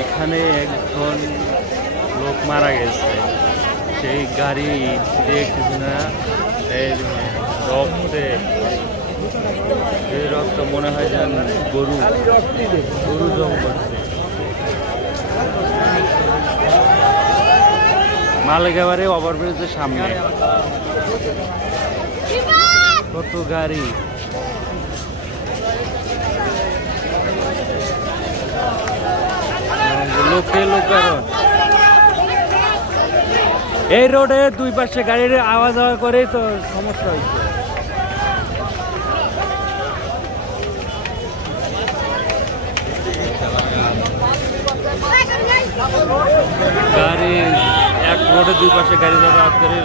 এখানে একজন লোক মারা গেছে, সেই গাড়ি দেখছি না, রক্তে, এই রক্ত মনে হয় যেন গরু জম করছে। মালিকাবাড়ি ওভারব্রিজের সামনে কত গাড়ি, লোকে লোকারণ। এই রোডে দুই পাশে গাড়ির আওয়াজ আওয়াজ করেই তো সমস্যা হয়েছে। গাড়ি এক রোডে দুই পাশে গাড়ি যাতায়াত করে